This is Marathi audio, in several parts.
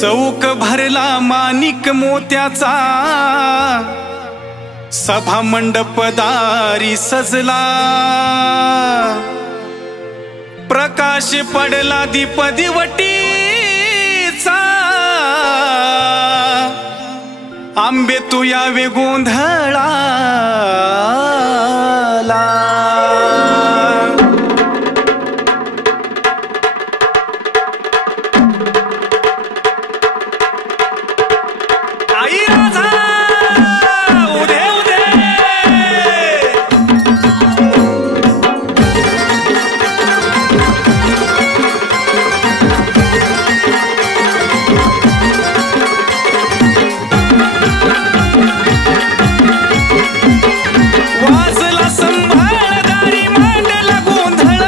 चौक भरला माणिक मोत्याचा, सभा मंडप दारी सजला, प्रकाश पडला दीप दिवटीचा, आंबे तू यावे गोंधळाला. आई राजा उदे उदे, वाजला संभाळदारी मांडला गोंधळ,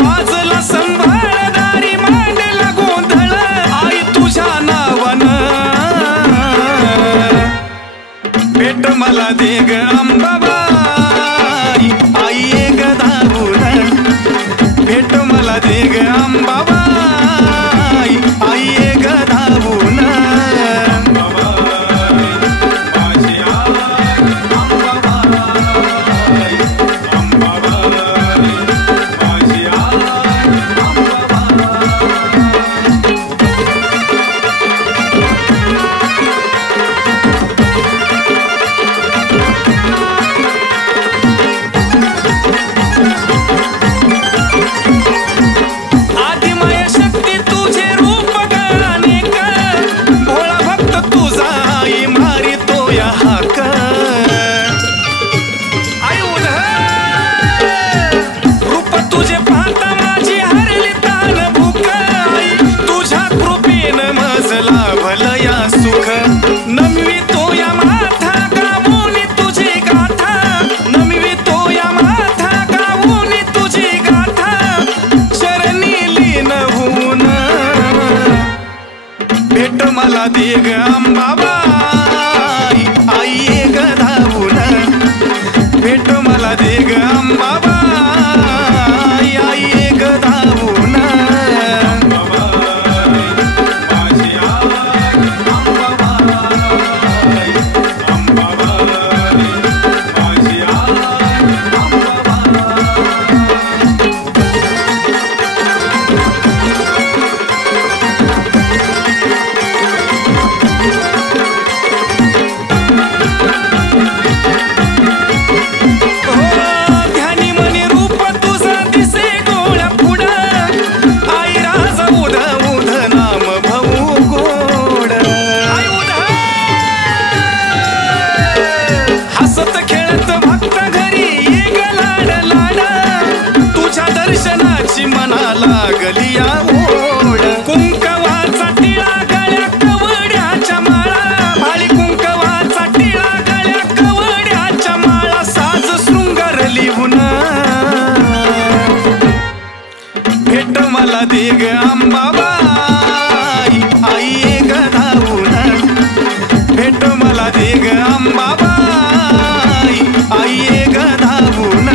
वाजला संभाळदारी मांडला गोंधळ. आई तुझ्या नावानं भेट मला दे ग अंबाबाई, आई ये ग दाऊन भेट मला दे ग अंबाबाई, आई ये ग दाऊन. मला दे ग अंबाबाई, आई ये ग धावून भेट मला दे ग अंबाबाई, आई ये ग धावून. लागलिया ओढ कुंकवाचा टिळा गळ्या कवड्याच्या माळा, भाळी कुंकवाचा टिळा गळ्या कवड्याच्या माळा, साज शृंगार लिहून भेट मला दे ग अंबाबाई, आई ये ग धावून भेट मला दे ग अंबाबाई, आई ये ग धावून.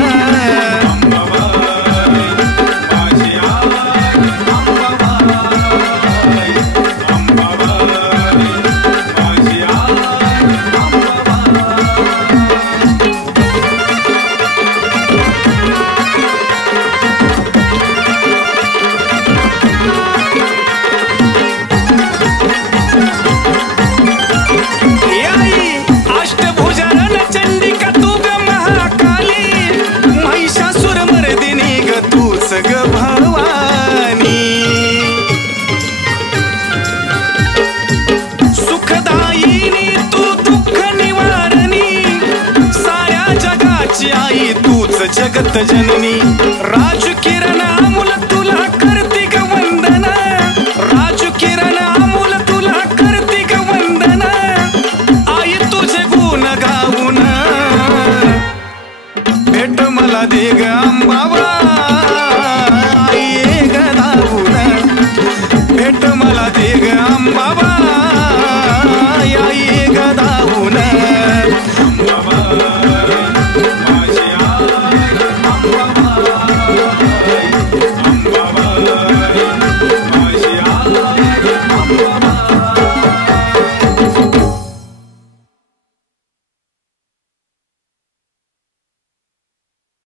जगत जननी राज किरण